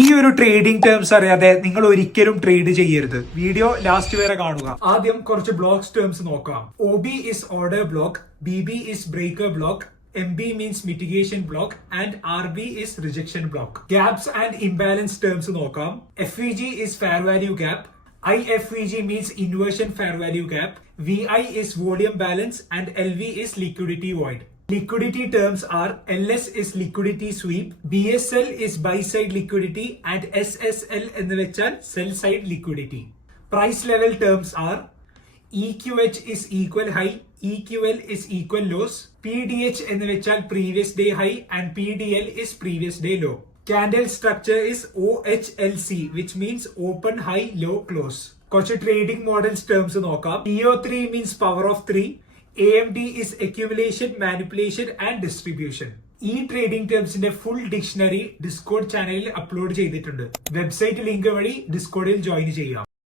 ഈ ഒരു trading terms അറിയാതെ നിങ്ങൾ ഒരിക്കലും ട്രേഡ് ചെയ്യരുത്. വീഡിയോ ലാസ്റ്റ് വരെ കാണുക. ആദ്യം കുറച്ച് ബ്ലോക്സ് ടേംസ് നോക്കാം. OB is order block, BB is breaker block, MB means mitigation block and RB is rejection block. Gaps and imbalance terms നോക്കാം. FVG is fair value gap, IFVG means inversion fair value gap, VI is volume balance and LV is liquidity void. Liquidity terms are LS is liquidity sweep, BSL is buy side liquidity and SSL എന്ന് വെച്ചാൽ sell side liquidity. Price level terms are EQH is equal high, EQL is equal lows, PDH എന്ന് വെച്ചാൽ previous day high and PDL is previous day low. Candle structure is OHLC which means open high low close. കുറച്ച് trading models terms നോക്കാം. PO3 means power of 3, AMD is accumulation, manipulation and distribution. ഈ trading ടേംസിന്റെ full dictionary Discord ചാനലിൽ upload ചെയ്തിട്ടുണ്ട്. Website link വഴി ഡിസ്കോഡിൽ join ചെയ്യാം.